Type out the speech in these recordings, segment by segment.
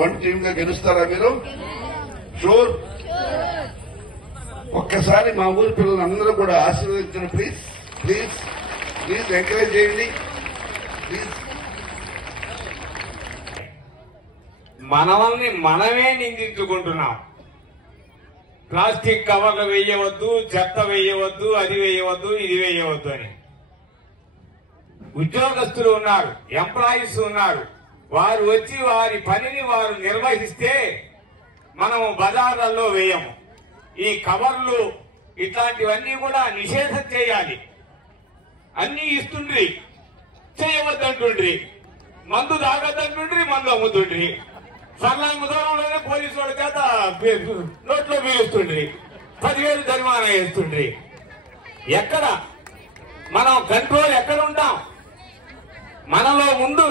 One team గా గెలుస్తారా మీరు? షూర్. ఒక్కసారి మా ఊరి పిల్లలందరూ కూడా ఆశీర్వదించండి ప్లీజ్. ప్లీజ్ ప్లీజ్ ఎంకరేజ్ చేయండి ప్లీజ్. మనల్ని మనమే నిందించుకుంటున్నాం. ప్లాస్టిక్ కవర్లు వేయవద్దు, చెత్త వేయవద్దు, అది వేయవద్దు, ఇది వేయవద్దు అని. ఉద్యోగస్తులు ఉన్నారు, ఎంప్లాయీస్ ఉన్నారు, వారు వచ్చి వారి పనిని వారు నిర్వహిస్తే మనము బజార్లలో వేయము. ఈ కవర్లు ఇట్లాంటివన్నీ కూడా నిషేధం చేయాలి. అన్ని ఇస్తుండ్రి, చేయవద్దంటుండ్రి, మందు తాగద్దంటుండ్రి, మందు అమ్ముతుండ్రి, సర్లాంగ్ దూరంలోనే పోలీసు వాళ్ళ చేత నోట్లో పీలుస్తుండ్రి, 10,000 జరిమానా వేస్తుండ్రి. ఎక్కడ మనం కంట్రోల్ ఎక్కడ ఉంటాం? మనలో ముందు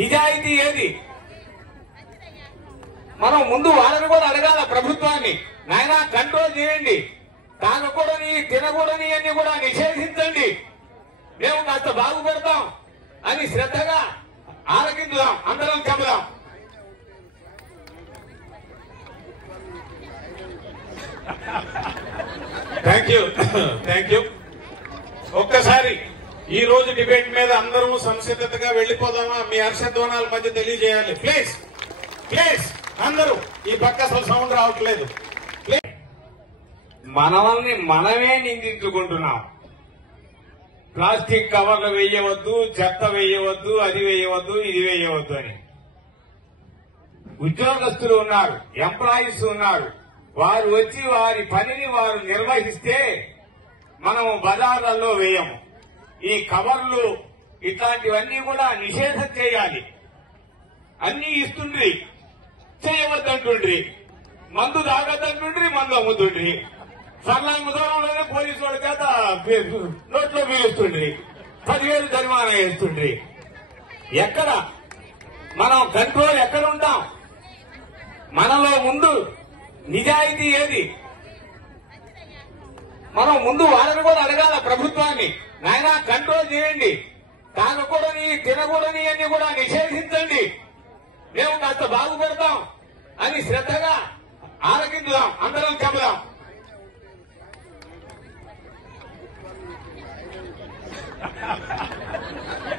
నిజాయితీ ఏది? మనం ముందు వాళ్ళని కూడా అడగాల ప్రభుత్వాన్ని, నాయన కంట్రోల్ చేయండి, తాగకూడని తినకూడని అన్ని కూడా నిషేధించండి, మేము కాస్త బాగుపడతాం అని శ్రద్ధగా ఆలకించుదాం, అందరం చెబుదాం. Thank you. ఒక్కసారి ఈ రోజు డిబేట్ మీద అందరూ సంసిద్ధతగా వెళ్లిపోదామా? మీ హర్షధ్వానాల మధ్య తెలియజేయాలి ప్లీజ్. ప్లీజ్ అందరూ ఈ పక్క అసలు సౌండ్ రావట్లేదు. మనల్ని మనమే నిందించుకుంటున్నాం. ప్లాస్టిక్ కవర్లు వేయవద్దు, చెత్త వేయవద్దు, అది వేయవద్దు, ఇది వేయవద్దు అని. ఉద్యోగస్తులు ఉన్నారు, ఎంప్లాయీస్ ఉన్నారు, వారు వచ్చి వారి పనిని వారు నిర్వహిస్తే మనము బజార్లలో వేయము. ఈ కవర్లు ఇట్లాంటివన్నీ కూడా నిషేధం చేయాలి. అన్ని ఇస్తుండ్రి, చేయవద్దంటుండ్రి, మందు తాగద్దంటుండ్రి, మందు అమ్ముతుండ్రి, సర్లాంగ్ దూరంలోనే పోలీసు వాళ్ళ చేత నోట్లో పీలుస్తుండ్రి, 10,000 జరిమానా వేస్తుండ్రి. ఎక్కడ మనం కంట్రోల్ ఎక్కడ ఉంటాం? మనలో ముందు నిజాయితీ ఏది? మనం ముందు వాళ్ళని కూడా అడగాల ప్రభుత్వాన్ని, నాయన కంట్రోల్ చేయండి, తాగకూడని తినకూడని అన్ని కూడా నిషేధించండి, మేము కాస్త బాగుపడతాం అని శ్రద్ధగా ఆలకించుదాం, అందరం చెబుదాం.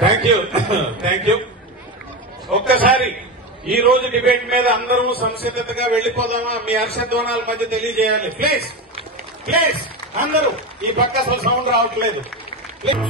Thank you. ఒక్కసారి ఈ రోజు డిబేట్ మీద అందరూ సంసిద్ధతగా వెళ్లిపోదామా? మీ హర్షధ్వానాల మధ్య తెలియజేయాలి ప్లీజ్. ప్లీజ్ అందరూ ఈ పక్క అసలు సౌండ్ రావట్లేదు. ప్లీజ్.